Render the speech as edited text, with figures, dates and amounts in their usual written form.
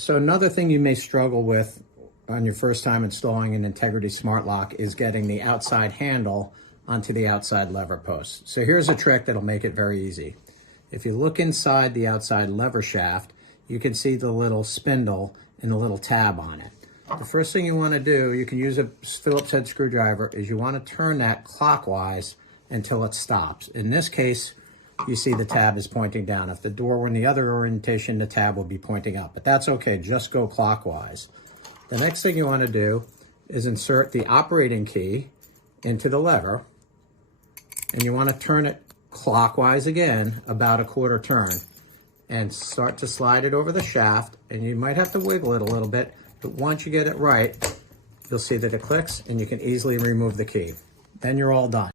So another thing you may struggle with on your first time installing an Entegrity Smart Lock is getting the outside handle onto the outside lever post. So here's a trick that'll make it very easy. If you look inside the outside lever shaft, you can see the little spindle and the little tab on it. The first thing you want to do, you can use a Phillips head screwdriver, is you want to turn that clockwise until it stops. In this case, you see the tab is pointing down. If the door were in the other orientation, the tab would be pointing up, but that's okay, just go clockwise. The next thing you want to do is insert the operating key into the lever, and you want to turn it clockwise again, about a quarter turn, and start to slide it over the shaft, and you might have to wiggle it a little bit, but once you get it right, you'll see that it clicks and you can easily remove the key. Then you're all done.